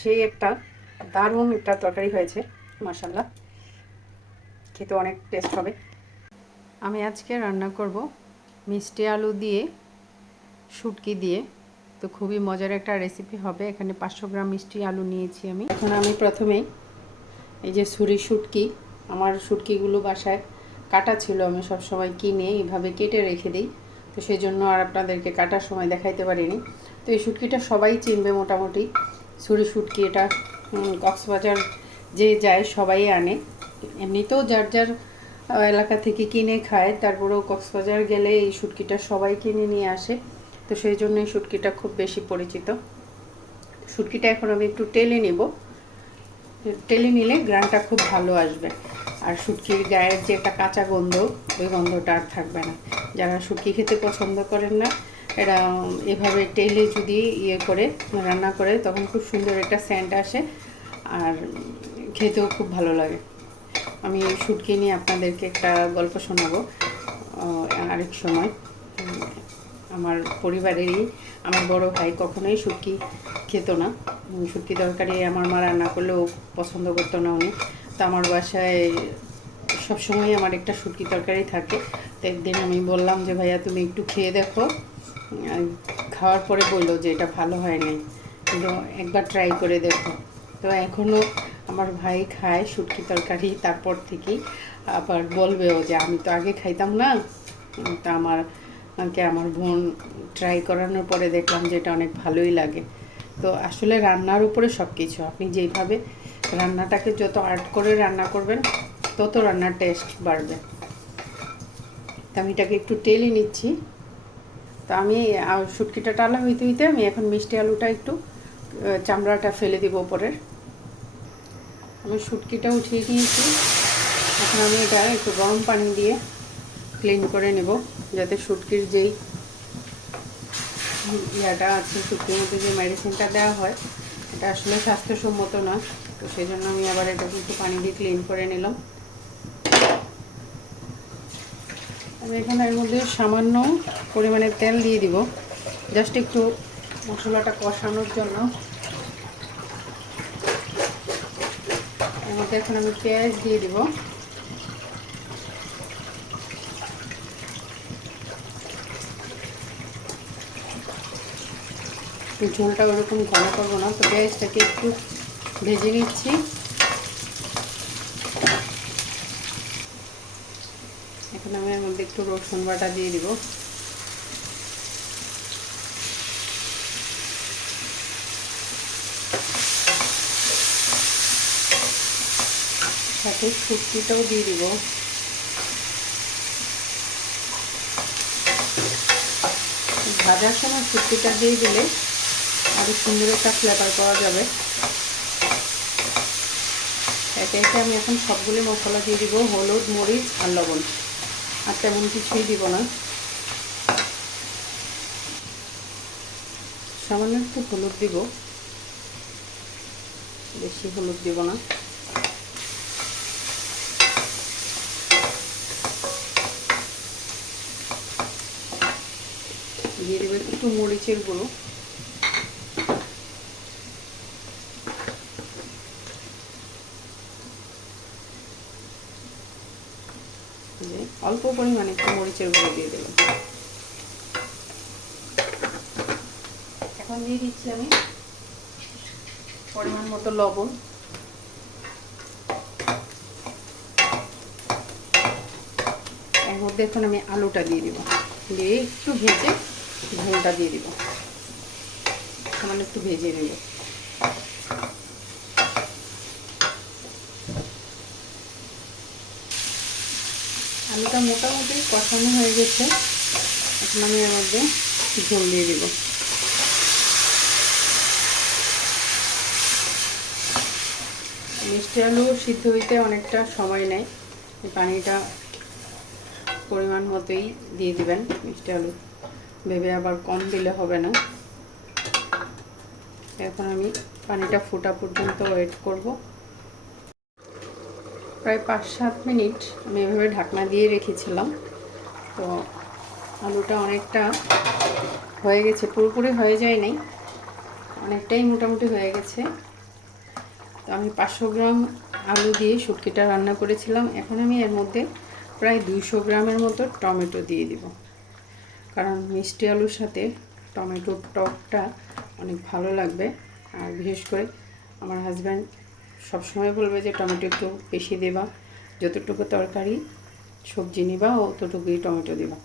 সেই একটা দারুণ একটা তরকারি হয়েছে মাসাল্লাহ খেতে অনেক টেস্ট হবে। আমি আজকে রান্না করব মিষ্টি আলু দিয়ে শুটকি দিয়ে। তো খুবই মজার একটা রেসিপি হবে। এখানে পাঁচশো গ্রাম মিষ্টি আলু নিয়েছি আমি। এখন আমি প্রথমে এই যে ছুরি শুটকি, আমার শুটকিগুলো বাসায় কাটা ছিল, আমি সব সময় কিনে এইভাবে কেটে রেখে দিই। তো সেই জন্য আর আপনাদেরকে কাটার সময় দেখাইতে পারিনি। তো এই শুটকিটা সবাই চিনবে মোটামুটি। ছুরি শুটকি এটা কক্সবাজার যে যায় সবাই আনে। এমনিতেও যার যার এলাকা থেকে কিনে খায়, তারপরেও কক্সবাজার গেলে এই শুটকিটা সবাই কিনে নিয়ে আসে। তো সেই জন্য এই শুটকিটা খুব বেশি পরিচিত। শুটকিটা এখন আমি একটু টেলে নেব। টেলে নিলে গ্রানটা খুব ভালো আসবে। আর শুটকির গায়ের যে একটা কাঁচা গন্ধ, ওই গন্ধটা আর থাকবে না। যারা শুটকি খেতে পছন্দ করেন না এরা এভাবে টেলে যদি ইয়ে করে, রান্না করে, তখন খুব সুন্দর একটা স্যান্ড আসে আর খেতেও খুব ভালো লাগে। আমি এই শুটকি নিয়ে আপনাদেরকে একটা গল্প শোনাবো আরেক সময়। আমার পরিবারেরই, আমার বড় ভাই কখনোই শুটকি খেত না। শুটকি তরকারি আমার মা রান্না করলেও পছন্দ করতো না উনি। তো আমার বাসায় সবসময় আমার একটা শুটকি তরকারি থাকে। তো একদিন আমি বললাম যে, ভাইয়া, তুমি একটু খেয়ে দেখো। খাওয়ার পরে বলল যে এটা ভালো হয় নাই কিন্তু একবার ট্রাই করে দেখো। তো এখনও আমার ভাই খায় শুটকি তরকারি, তারপর থেকেই আবার বলবেও যে, আমি তো আগে খাইতাম না। তা আমার, আমাকে আমার বোন ট্রাই করানোর পরে দেখলাম যে এটা অনেক ভালোই লাগে। তো আসলে রান্নার উপরে সব কিছু আপনি যেইভাবে রান্নাটাকে যত আর্ট করে রান্না করবেন, তত রান্নার টেস্ট বাড়বে। তা আমি এটাকে একটু টেলে নিচ্ছি। তো আমি শুটকিটা টালা হইতে হইতে আমি এখন মিষ্টি আলুটা একটু চামড়াটা ফেলে দিব উপরের আমি শুটকিটা উঠিয়ে দিয়েছি। এখন আমি এটা একটু গরম পানি দিয়ে ক্লিন করে নেব, যাতে শুটকির যেই ইয়াটা আছে, শুটকির মধ্যে যে মেডিসিনটা দেওয়া হয়, এটা আসলে স্বাস্থ্যসম্মত না। তো সেই জন্য আমি আবার এটা একটু পানি দিয়ে ক্লিন করে নিলাম আমি এখানে এর মধ্যে সামান্য পরিমাণে তেল দিয়ে দিব। জাস্ট একটু মশলাটা কষানোর জন্য। এর এখন আমি পেঁয়াজ দিয়ে দিব। ঝোলটা ওরকম ঘন করব না, তো পেঁয়াজটাকে একটু ভেজে নিচ্ছি। এখন আমি এর মধ্যে একটু রসুন বাটা দিয়ে দিব। সাথে শুটকিটাও দিয়ে দিব। ভাজার সময় শুটকিটা দিয়ে দিলে আরও সুন্দর একটা ফ্লেভার পাওয়া যাবে। একে একে আমি এখন সবগুলি মশলা দিয়ে দিব, হলুদ, মরিচ আর লবণ। আর তেমন কিছুই দিব না। সামান্য একটু হলুদ দিব। বেশি হলুদ দিব না। দিয়ে দেবো একটু মরিচের গুঁড়ো। যে অল্প পরিমাণে একটু মরিচের গুঁড়ো দিয়ে দেবো এখন দিয়ে দিচ্ছি আমি পরিমাণ মতো লবণ। এর মধ্যে এখন আমি আলুটা দিয়ে দিব। দিয়ে একটু ভেজে ঝোলটা দিয়ে দিব। সামান্য একটু ভেজে নেব। আলুটা মোটামুটি কষানো হয়ে গেছে। এখন আমি এর মধ্যে ঝোল দিয়ে দিব। মিষ্টি আলু সিদ্ধ হইতে অনেকটা সময় নেয়। পানিটা পরিমাণ মতোই দিয়ে দিবেন মিষ্টি আলু। ভেবে আবার কম দিলে হবে না। এখন আমি পানিটা ফোটা পর্যন্ত ওয়েট করব। প্রায় পাঁচ সাত মিনিট আমি এভাবে ঢাকনা দিয়ে রেখেছিলাম। তো আলুটা অনেকটা হয়ে গেছে, পুরোপুরি হয়ে যায় নাই, অনেকটাই মোটামুটি হয়ে গেছে। তো আমি পাঁচশো গ্রাম আলু দিয়ে শুটকিটা রান্না করেছিলাম। এখন আমি এর মধ্যে প্রায় দুইশো গ্রামের মতো টমেটো দিয়ে দিব। কারণ মিষ্টি আলুর সাথে টমেটোর টকটা অনেক ভালো লাগবে। আর বিশেষ করে আমার হাজব্যান্ড সবসময় বলবে যে টমেটো একটু বেশি দেবা। যতটুকু তরকারি, সবজি নিবা, অতটুকুই টমেটো দিবা।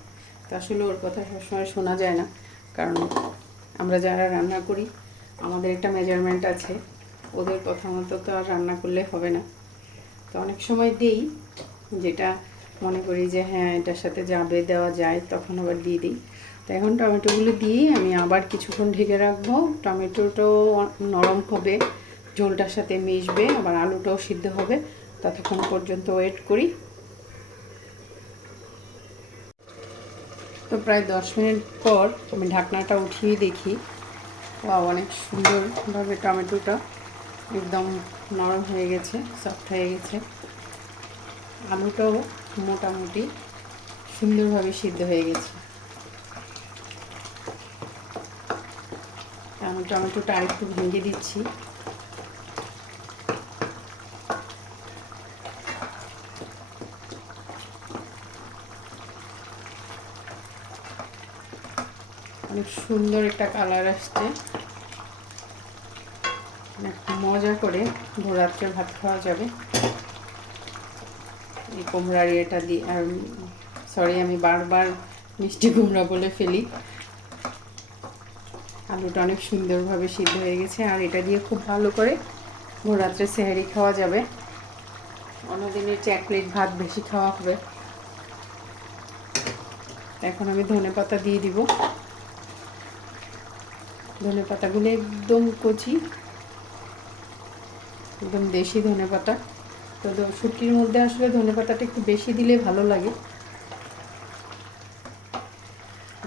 তা আসলে ওর কথা সবসময় শোনা যায় না। কারণ আমরা যারা রান্না করি, আমাদের একটা মেজারমেন্ট আছে। ওদের কথা মতো তো আর রান্না করলে হবে না। তো অনেক সময় দিই, যেটা মনে করি যে হ্যাঁ এটার সাথে যাবে, দেওয়া যায়, তখন আবার দিয়ে দিই। তো এখন টমেটোগুলো দিয়েই আমি আবার কিছুক্ষণ ঢেকে রাখব। টমেটোটাও নরম হবে। ঝোলটার সাথে মিশবে, আবার আলুটাও সিদ্ধ হবে। ততক্ষণ পর্যন্ত ওয়েট করি। তো প্রায় দশ মিনিট পর আমি ঢাকনাটা উঠিয়ে দেখি। বা অনেক সুন্দরভাবে টমেটোটা একদম নরম হয়ে গেছে সফট হয়ে গেছে। আলুটাও মোটামুটি সুন্দরভাবে সিদ্ধ হয়ে গেছে। আমি টমেটোটা আরেকটু ভেঙে দিচ্ছি। অনেক সুন্দর একটা কালার আসছে। মজা করে ভোরাত্রে ভাত খাওয়া যাবে। এই কুমড়ার ইয়েটা দিয়ে, আর সরি, আমি বারবার মিষ্টি কুমড়া বলে ফেলি। আলুটা অনেক সুন্দরভাবে সিদ্ধ হয়ে গেছে, আর এটা দিয়ে খুব ভালো করে ভোরাত্রে সেহারি খাওয়া যাবে। অন্যদিনের প্লেট ভাত বেশি খাওয়া হবে। এখন আমি ধনে পাতা দিয়ে দিব। ধনে পাতাগুলো একদম কচি, একদম দেশি ধনে পাতা। তো শুটকির মধ্যে আসলে ধনে পাতাটা একটু বেশি দিলে ভালো লাগে।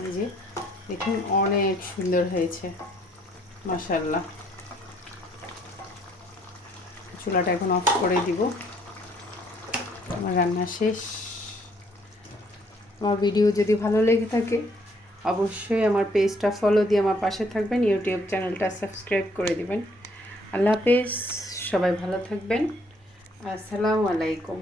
এই যে, দেখুন অনেক সুন্দর হয়েছে মাসাল্লাহ চুলাটা এখন অফ করে দিব। আমার রান্না শেষ। আমার ভিডিও যদি ভালো লেগে থাকে অবশ্যই আমার পেজটা ফলো দিয়ে আমার পাশে থাকবেন ইউটিউব চ্যানেলটা সাবস্ক্রাইব করে দিবেন। আল্লাহ হাফেজ, সবাই ভালো থাকবেন। আসসালামু আলাইকুম।